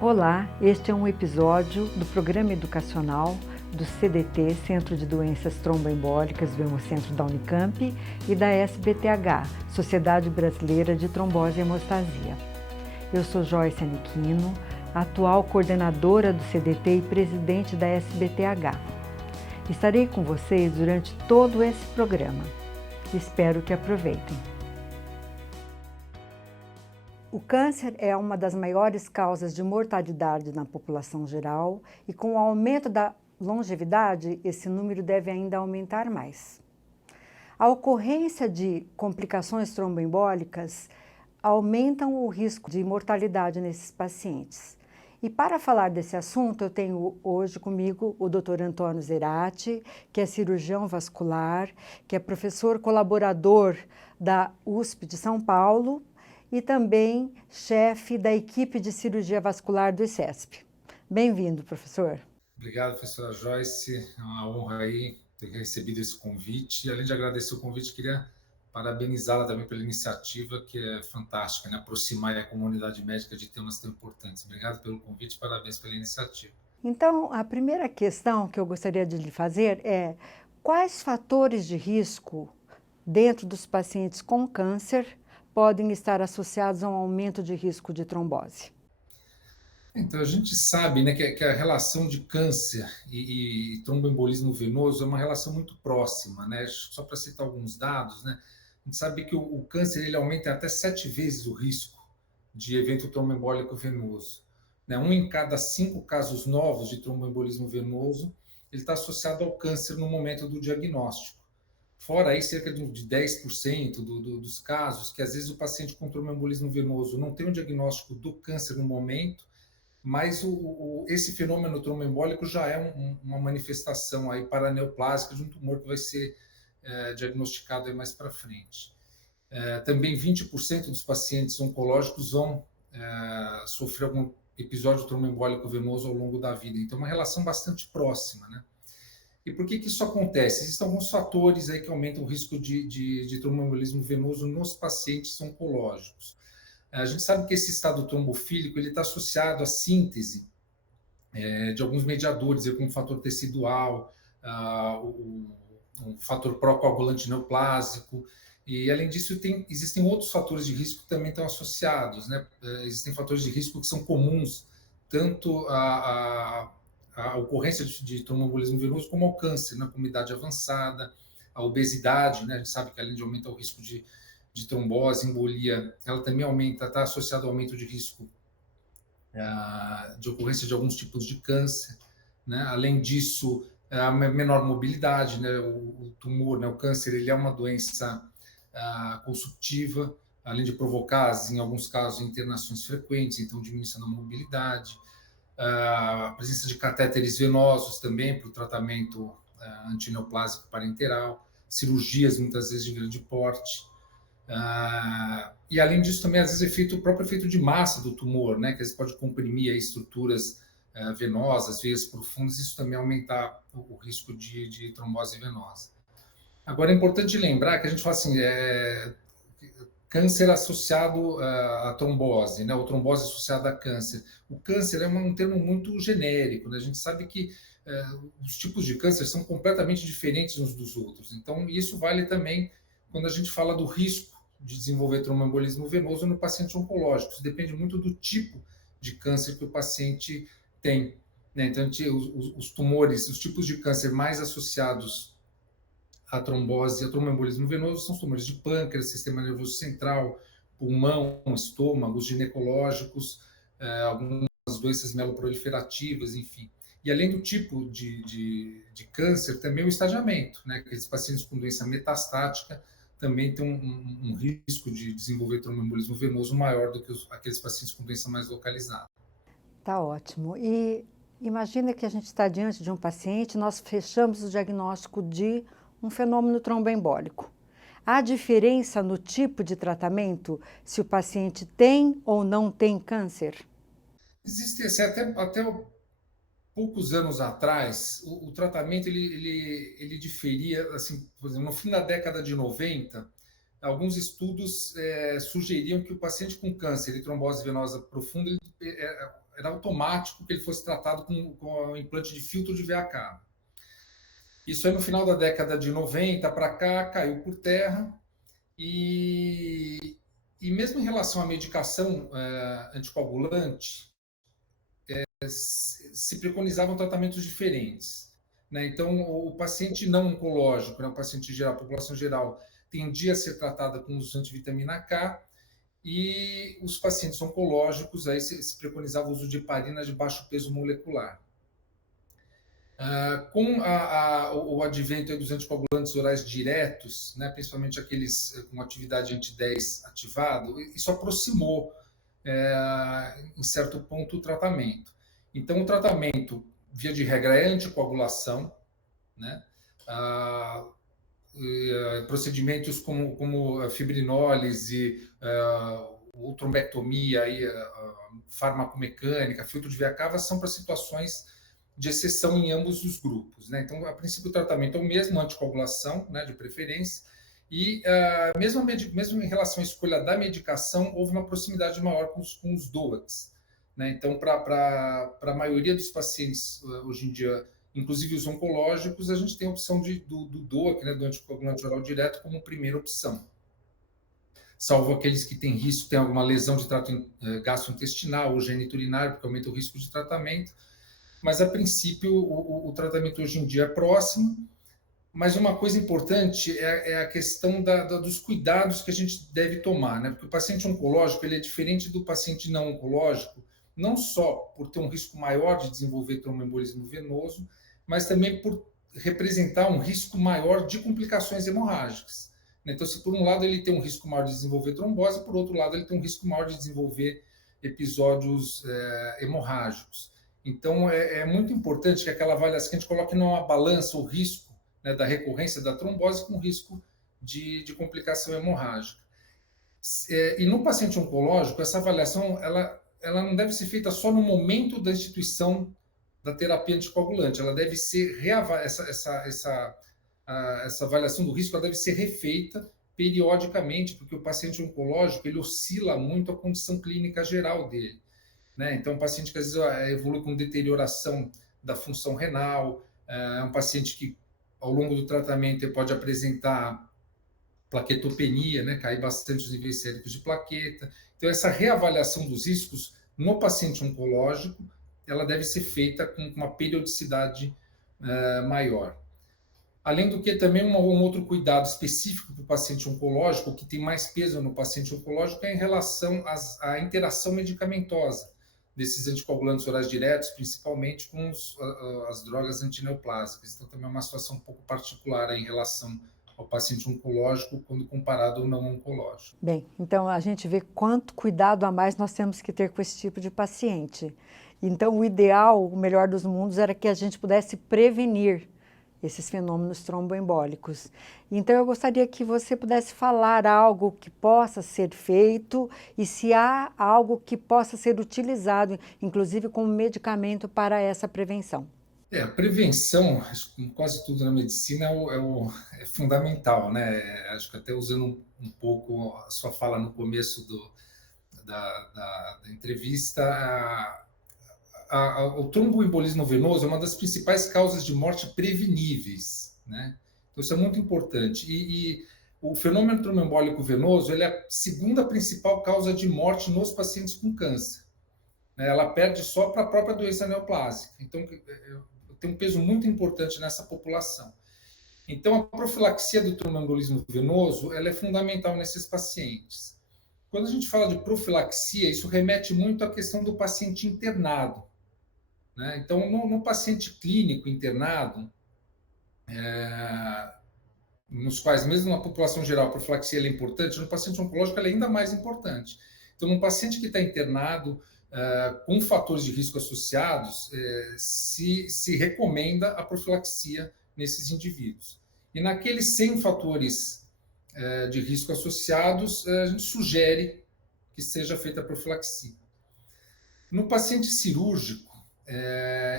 Olá, este é um episódio do programa educacional do CDT, Centro de Doenças Tromboembólicas do Hemocentro da Unicamp e da SBTH, Sociedade Brasileira de Trombose e Hemostasia. Eu sou Joyce Aniquino, atual coordenadora do CDT e presidente da SBTH. Estarei com vocês durante todo esse programa. Espero que aproveitem. O câncer é uma das maiores causas de mortalidade na população geral e, com o aumento da longevidade, esse número deve ainda aumentar mais. A ocorrência de complicações tromboembólicas aumentam o risco de mortalidade nesses pacientes. E para falar desse assunto, eu tenho hoje comigo o Dr. Antônio Zerati, que é cirurgião vascular, que é professor colaborador da USP de São Paulo e também chefe da equipe de cirurgia vascular do ICESP. Bem-vindo, professor. Obrigado, professora Joyce. É uma honra aí ter recebido esse convite. E além de agradecer o convite, queria parabenizá-la também pela iniciativa, que é fantástica, né? Aproximar a comunidade médica de temas tão importantes. Obrigado pelo convite e parabéns pela iniciativa. Então, a primeira questão que eu gostaria de lhe fazer é: quais fatores de risco dentro dos pacientes com câncer podem estar associados a um aumento de risco de trombose? Então, a gente sabe, né, que a relação de câncer e tromboembolismo venoso é uma relação muito próxima, né? Só para citar alguns dados, né? A gente sabe que o câncer ele aumenta até 7 vezes o risco de evento tromboembólico venoso, né? Um em cada 5 casos novos de tromboembolismo venoso, ele está associado ao câncer no momento do diagnóstico. Fora aí, cerca de 10% dos casos, que às vezes o paciente com tromboembolismo venoso não tem o diagnóstico do câncer no momento, mas esse fenômeno tromboembólico já é uma manifestação aí paraneoplásica de um tumor que vai ser diagnosticado aí mais para frente. Também 20% dos pacientes oncológicos vão sofrer algum episódio tromboembólico venoso ao longo da vida. Então, é uma relação bastante próxima, né? E por que isso acontece? Existem alguns fatores aí que aumentam o risco de tromboembolismo venoso nos pacientes oncológicos. A gente sabe que esse estado trombofílico ele está associado à síntese de alguns mediadores, como o fator tecidual, o fator procoagulante neoplásico, e além disso existem outros fatores de risco que também estão associados, né? Existem fatores de risco que são comuns tanto à ocorrência de tromboembolismo venoso como ao câncer, né? Como idade avançada, a obesidade, né? A gente sabe que além de aumentar o risco de trombose, embolia, ela também aumenta, está associada ao aumento de risco de ocorrência de alguns tipos de câncer, né? Além disso, a menor mobilidade, né? O tumor, né? O câncer, ele é uma doença consumptiva, além de provocar, em alguns casos, internações frequentes, então diminuição da mobilidade, a presença de catéteres venosos também para o tratamento antineoplásico parenteral, cirurgias muitas vezes de grande porte, e além disso também às vezes o próprio efeito de massa do tumor, né, que às vezes pode comprimir aí, estruturas venosas, veias profundas, isso também aumenta o risco de trombose venosa. Agora é importante lembrar que a gente fala assim, câncer associado à trombose, né, ou trombose associada a câncer. O câncer é um termo muito genérico, né? A gente sabe que os tipos de câncer são completamente diferentes uns dos outros. Então, isso vale também quando a gente fala do risco de desenvolver tromboembolismo venoso no paciente oncológico. Isso depende muito do tipo de câncer que o paciente tem, né? Então, os tumores, os tipos de câncer mais associados à trombose e ao tromboembolismo venoso são os tumores de pâncreas, sistema nervoso central, pulmão, estômago, ginecológicos, algumas doenças meloproliferativas, enfim. E além do tipo de câncer, também o estadiamento, né? Aqueles pacientes com doença metastática também têm um risco de desenvolver tromboembolismo venoso maior do que aqueles pacientes com doença mais localizada. Tá ótimo. E imagina que a gente está diante de um paciente, nós fechamos o diagnóstico de um fenômeno tromboembólico. Há diferença no tipo de tratamento se o paciente tem ou não tem câncer? Existe assim, até poucos anos atrás, o tratamento ele diferia, assim, por exemplo, no fim da década de 90, alguns estudos sugeriam que o paciente com câncer e trombose venosa profunda era automático que ele fosse tratado com implante de filtro de veia cava. Isso aí no final da década de 90 para cá caiu por terra e mesmo em relação à medicação anticoagulante, se preconizavam tratamentos diferentes. Né? Então, o paciente não oncológico, né, o paciente geral, a população geral, tendia a ser tratada com uso de antivitamina K, e os pacientes oncológicos aí se preconizava o uso de heparina de baixo peso molecular. Com o advento dos anticoagulantes orais diretos, né, principalmente aqueles com atividade anti-10 ativado, isso aproximou, em certo ponto, o tratamento. Então, o tratamento, via de regra, é anticoagulação, né? Procedimentos como fibrinólise, trombectomia, farmacomecânica, filtro de veia cava, são para situações de exceção em ambos os grupos. Né? Então, a princípio, o tratamento é o mesmo, anticoagulação, né, de preferência, e mesmo em relação à escolha da medicação, houve uma proximidade maior com os DOACs. Né? Então, para a maioria dos pacientes, hoje em dia, inclusive os oncológicos, a gente tem a opção do DOAC, né, do anticoagulante oral direto, como primeira opção. Salvo aqueles que têm risco, têm alguma lesão de trato gastrointestinal ou geniturinário, porque aumenta o risco de tratamento. Mas, a princípio, o tratamento hoje em dia é próximo. Mas uma coisa importante é a questão dos cuidados que a gente deve tomar, né? Porque o paciente oncológico ele é diferente do paciente não oncológico, não só por ter um risco maior de desenvolver tromboembolismo venoso, mas também por representar um risco maior de complicações hemorrágicas. Então, se por um lado ele tem um risco maior de desenvolver trombose, por outro lado ele tem um risco maior de desenvolver episódios hemorrágicos. Então, é muito importante que aquela avaliação que a gente coloque numa balança o risco, né, da recorrência da trombose com risco de complicação hemorrágica. E no paciente oncológico, essa avaliação ela não deve ser feita só no momento da instituição da terapia anticoagulante, ela deve ser essa avaliação do risco ela deve ser refeita periodicamente, porque o paciente oncológico ele oscila muito a condição clínica geral dele. Né? Então, um paciente que às vezes evolui com deterioração da função renal, é um paciente que ao longo do tratamento ele pode apresentar plaquetopenia, né? Cair bastante os níveis séricos de plaqueta. Então, essa reavaliação dos riscos no paciente oncológico, ela deve ser feita com uma periodicidade maior. Além do que, também um outro cuidado específico para o paciente oncológico, que tem mais peso no paciente oncológico, é em relação à interação medicamentosa desses anticoagulantes orais diretos, principalmente com as drogas antineoplásicas. Então, também é uma situação um pouco particular em relação ao paciente oncológico, quando comparado ao não oncológico. Bem, então a gente vê quanto cuidado a mais nós temos que ter com esse tipo de paciente. Então, o ideal, o melhor dos mundos, era que a gente pudesse prevenir esses fenômenos tromboembólicos. Então, eu gostaria que você pudesse falar algo que possa ser feito e se há algo que possa ser utilizado, inclusive como medicamento para essa prevenção. A prevenção, acho que quase tudo na medicina é fundamental, né? Acho que até usando um pouco a sua fala no começo da entrevista, o tromboembolismo venoso é uma das principais causas de morte preveníveis, né? Então, isso é muito importante. E o fenômeno tromboembólico venoso ele é a segunda principal causa de morte nos pacientes com câncer. Ela perde só para a própria doença neoplásica. Então, tem um peso muito importante nessa população. Então, a profilaxia do tromboembolismo venoso ela é fundamental nesses pacientes. Quando a gente fala de profilaxia, isso remete muito à questão do paciente internado. Né? Então, no paciente clínico internado, nos quais, mesmo na população geral, a profilaxia é importante, no paciente oncológico ela é ainda mais importante. Então, no paciente que está internado, com fatores de risco associados, se recomenda a profilaxia nesses indivíduos. E naqueles sem fatores de risco associados, a gente sugere que seja feita a profilaxia. No paciente cirúrgico,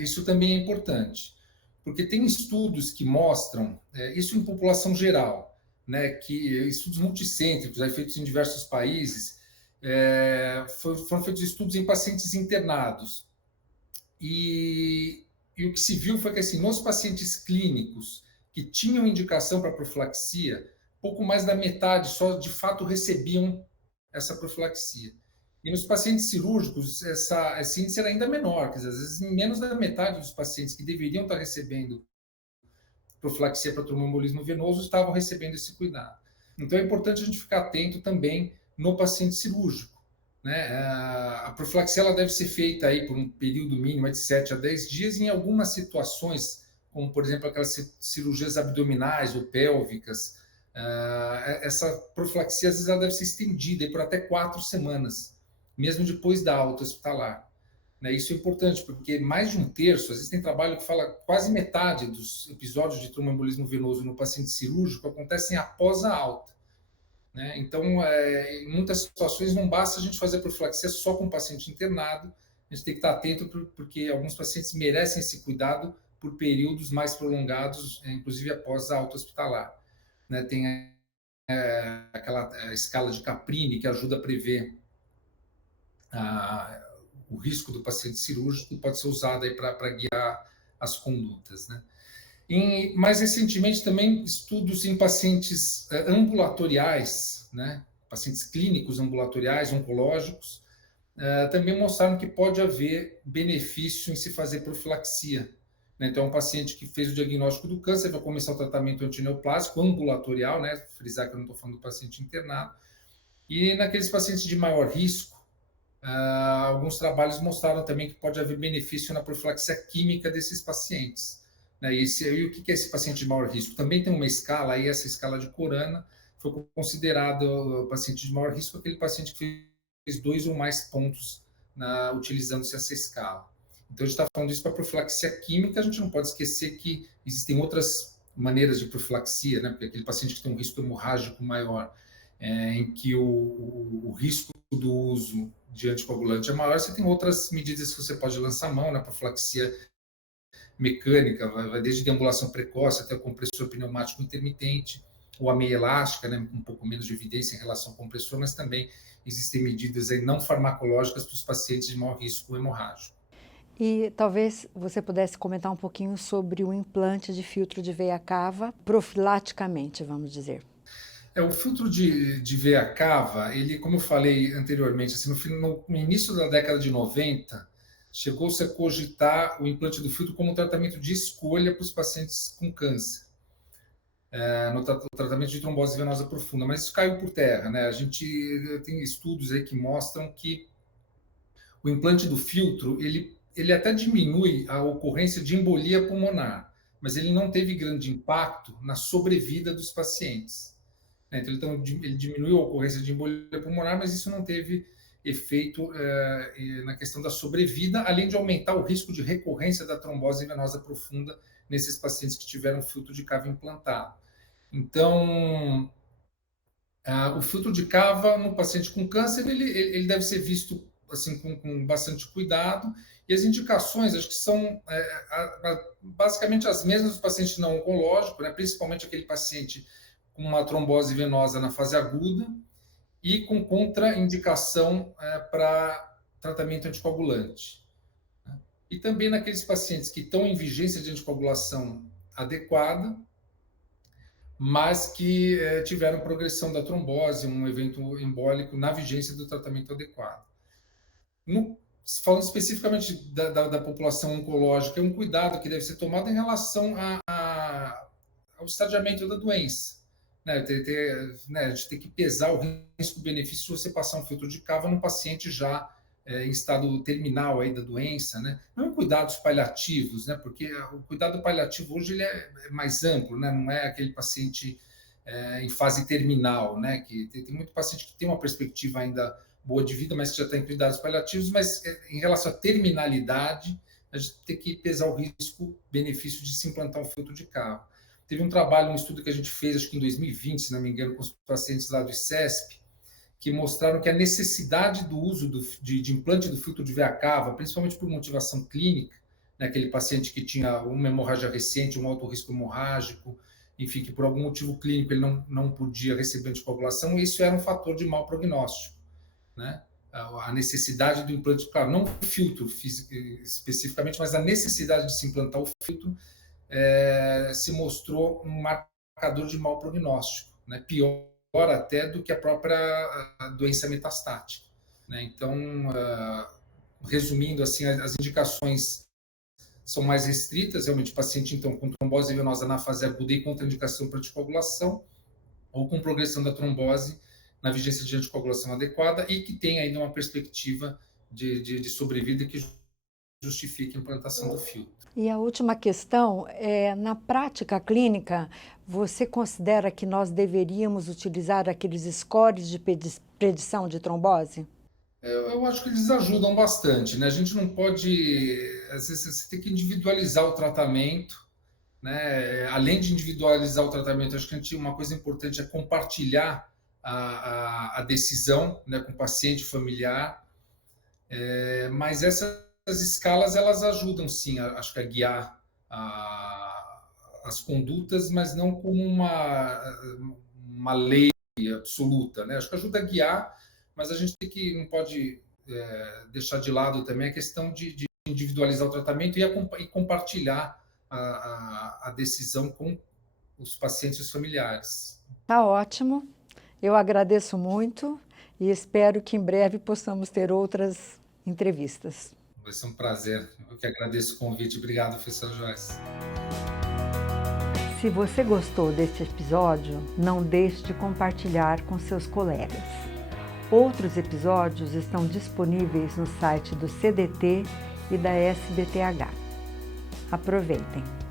isso também é importante, porque tem estudos que mostram, isso em população geral, né, que estudos multicêntricos feitos em diversos países, foram feitos estudos em pacientes internados. E o que se viu foi que, assim, nos pacientes clínicos que tinham indicação para profilaxia, pouco mais da metade só de fato recebiam essa profilaxia. E nos pacientes cirúrgicos, esse índice era ainda menor, quer dizer, às vezes menos da metade dos pacientes que deveriam estar recebendo profilaxia para tromboembolismo venoso estavam recebendo esse cuidado. Então é importante a gente ficar atento também no paciente cirúrgico, né? A profilaxia ela deve ser feita aí por um período mínimo de 7 a 10 dias em algumas situações, como por exemplo aquelas cirurgias abdominais ou pélvicas. Essa profilaxia às vezes ela deve ser estendida por até 4 semanas, mesmo depois da alta hospitalar. Né? Isso é importante, porque mais de um terço, às vezes tem trabalho que fala quase metade dos episódios de tromboembolismo venoso no paciente cirúrgico acontecem após a alta. Né? Então, em muitas situações, não basta a gente fazer profilaxia só com o paciente internado, a gente tem que estar atento, porque alguns pacientes merecem esse cuidado por períodos mais prolongados, inclusive após a alta hospitalar. Né? Tem aquela escala de Caprini, que ajuda a prever o risco do paciente cirúrgico, pode ser usado para guiar as condutas. Né? Mais recentemente, também estudos em pacientes ambulatoriais, né? Pacientes clínicos ambulatoriais, oncológicos, também mostraram que pode haver benefício em se fazer profilaxia. Né? Então, um paciente que fez o diagnóstico do câncer vai começar o tratamento antineoplásico ambulatorial, né? Frisar que eu não estou falando do paciente internado. E naqueles pacientes de maior risco, alguns trabalhos mostraram também que pode haver benefício na profilaxia química desses pacientes. Né? E o que é esse paciente de maior risco? Também tem uma escala, aí essa escala de Corana foi considerado o paciente de maior risco aquele paciente que fez 2 ou mais pontos utilizando-se essa escala. Então, a gente está falando isso para profilaxia química, a gente não pode esquecer que existem outras maneiras de profilaxia, né? Porque aquele paciente que tem um risco hemorrágico maior, em que o risco do uso de anticoagulante é maior, você tem outras medidas que você pode lançar a mão, na profilaxia mecânica, vai desde deambulação precoce até o compressor pneumático intermitente, ou a meia elástica, né, um pouco menos de evidência em relação ao compressor, mas também existem medidas aí não farmacológicas para os pacientes de maior risco hemorrágico. E talvez você pudesse comentar um pouquinho sobre o implante de filtro de veia cava, profilaticamente, vamos dizer. O filtro de veia cava, ele, como eu falei anteriormente, assim, no início da década de 90, chegou-se a cogitar o implante do filtro como um tratamento de escolha para os pacientes com câncer, no tratamento de trombose venosa profunda, mas isso caiu por terra. Né? A gente tem estudos aí que mostram que o implante do filtro, ele até diminui a ocorrência de embolia pulmonar, mas ele não teve grande impacto na sobrevida dos pacientes. Então, ele diminuiu a ocorrência de embolia pulmonar, mas isso não teve efeito na questão da sobrevida, além de aumentar o risco de recorrência da trombose venosa profunda nesses pacientes que tiveram filtro de cava implantado. Então, o filtro de cava no paciente com câncer, ele deve ser visto assim com bastante cuidado, e as indicações acho que são basicamente as mesmas dos pacientes não oncológicos, né? Principalmente aquele paciente com uma trombose venosa na fase aguda e com contraindicação para tratamento anticoagulante. Né? E também naqueles pacientes que estão em vigência de anticoagulação adequada, mas que tiveram progressão da trombose, um evento embólico na vigência do tratamento adequado. Falando especificamente da população oncológica, é um cuidado que deve ser tomado em relação ao estadiamento da doença. Né, a gente tem que pesar o risco-benefício de você passar um filtro de cava num paciente já em estado terminal aí da doença, né? Não cuidados paliativos, né? Porque o cuidado paliativo hoje ele é mais amplo, né? Não é aquele paciente em fase terminal, né? Que tem muito paciente que tem uma perspectiva ainda boa de vida, mas que já está em cuidados paliativos, mas em relação à terminalidade, a gente tem que pesar o risco-benefício de se implantar um filtro de cava. Teve um trabalho, um estudo que a gente fez, acho que em 2020, se não me engano, com os pacientes lá do ICESP, que mostraram que a necessidade do uso de implante do filtro de veia cava, principalmente por motivação clínica, né, aquele paciente que tinha uma hemorragia recente, um alto risco hemorrágico, enfim, que por algum motivo clínico ele não podia receber anticoagulação, isso era um fator de mau prognóstico. né? A necessidade do implante, claro, não o filtro especificamente, mas a necessidade de se implantar o filtro se mostrou um marcador de mau prognóstico, né? Pior até do que a própria doença metastática, né? Então, resumindo assim, as indicações são mais restritas, realmente o paciente então com trombose venosa na fase aguda e contraindicação para anticoagulação, ou com progressão da trombose na vigência de anticoagulação adequada e que tem ainda uma perspectiva de sobrevida que justifique a implantação do filtro. E a última questão é, na prática clínica, você considera que nós deveríamos utilizar aqueles scores de predição de trombose? Eu acho que eles ajudam bastante, né? A gente não pode, às vezes você tem que individualizar o tratamento, né? Além de individualizar o tratamento, acho que uma coisa importante é compartilhar a decisão, né, com o paciente familiar. Mas essas escalas elas ajudam sim, acho que a guiar as condutas, mas não como uma lei absoluta, né? Acho que ajuda a guiar, mas a gente não pode deixar de lado também a questão de individualizar o tratamento e compartilhar a decisão com os pacientes e os familiares. Tá ótimo. Eu agradeço muito e espero que em breve possamos ter outras entrevistas. Vai ser um prazer. Eu que agradeço o convite. Obrigado, professor Joyce. Se você gostou deste episódio, não deixe de compartilhar com seus colegas. Outros episódios estão disponíveis no site do CDT e da SBTH. Aproveitem!